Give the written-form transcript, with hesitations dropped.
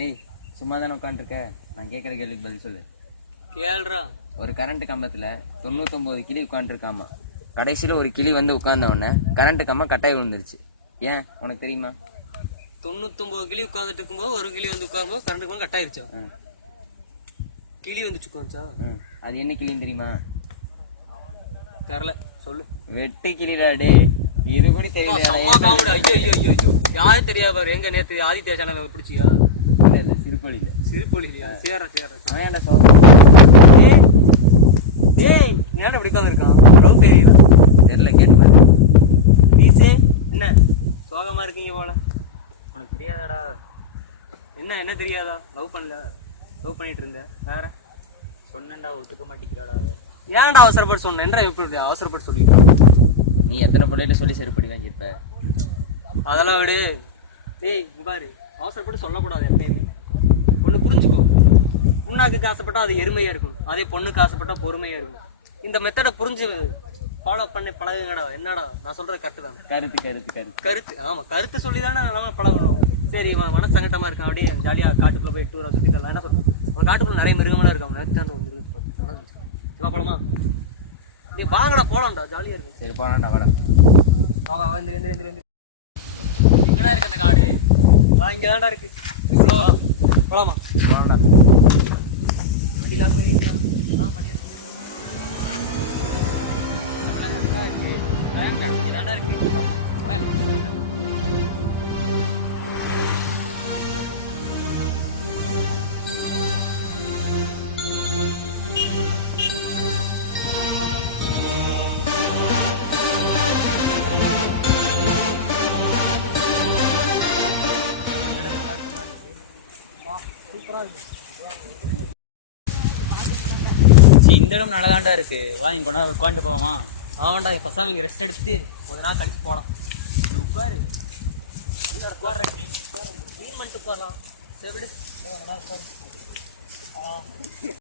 டேய் சும்மா தானே உட்காந்துருக்க, நான் கேட்குற கேள்விக்கு பதில் சொல்லு. கேள்றா. ஒரு கரண்ட் கம்பத்தில் 99 கிளி உட்காந்துருக்காமா. கடைசியில் ஒரு கிளி வந்து உட்கார்ந்த உடனே கரண்ட் கம்பம் கட்டாய் விழுந்துருச்சு. ஏன் உனக்கு தெரியுமா? 99 கிளி உட்காந்துட்டு இருக்கும்போது ஒரு கிளி வந்து உட்காரும்போது கரண்ட் கம்பம் கட் ஆயிருச்சா? கிளி வந்துச்சு உட்காந்துச்சா? அது என்ன கிளின்னு தெரியுமா? தெரியல, சொல்லு. வெட்டு கிளிடா. டே இது கூட தெரியல. யாரும் தெரியாது பாரு. எங்க நேத்து ஆதித்யா சேனல் பிடிச்சியா? இல்ல சிறுபொழியில. சிறுபொழியா? சேர சேர அவன் ஏன்டா சோகம்? டேய் என்னடா இப்படி உட்காந்துருக்கான்? லவ் தெரியல. தெரியல, கேட்டு பாரு. நீசே என்ன சோகமா இருக்கீங்க போல? உனக்கு தெரியாதாடா? என்ன தெரியாதா? லவ் பண்ணிட்டு இருந்த. வேற சொன்னேன்டா, ஒத்துக்க மாட்டேங்கிறாடா. ஏன்டா அவசரப்பட்டு சொன்ன? என்ன எப்படி அவசரப்பட்டு சொல்லிட்டு? நீ எத்தனை பிள்ளைகிட்ட சொல்லி செருப்படி வாங்கியிருப்ப? அதெல்லாம் விடு. டேய் பாரு, அவசரப்பட்டு சொல்லக்கூடாது எப்பயுமே. ஒண்ணு புரிஞ்சுக்கோ. புண்ணாக்கு ஆசைப்பட்டா அது எருமையா இருக்கும், அதே பொண்ணுக்கு ஆசைப்பட்டா பொறுமையா இருக்கும். இந்த மெத்தடை புரிஞ்சு ஃபாலோ பண்ணி பழகுங்கடா. என்னடா நான் சொல்றது கரெக்ட் தான்? கருத்து ஆமா, கருத்து சொல்லிதானே நம்ம பழகணும். சரி, மன சங்கட்டமா இருக்கான், அப்படியே ஜாலியா காட்டுக்குள்ள போய் டூரா சுத்தி தரலாம். என்ன சொல்றேன், ஒரு காட்டுக்குள்ள நிறைய மிருகமெல்லாம் இருக்கான். போலாமா? நீ வாங்கடா, போலாம்டா, ஜாலியா இருக்கு. சரி போலாம்டா, வாடா. இங்கதான் இருக்கு அந்த காடு. இங்கதான்டா இருக்கு. போலாமா? போலாம்டா. இந்த இடம் நல்லாதான்டா இருக்கு. வாங்கி கொண்டா உட்காந்து போவாமா? ஆமாண்டா, பசங்க ரெஸ்ட் எடுத்துட்டு கொஞ்ச நாள் கழிச்சு போகலாம். க்ளீன் பண்ணிட்டு போகலாம். சரி விடு.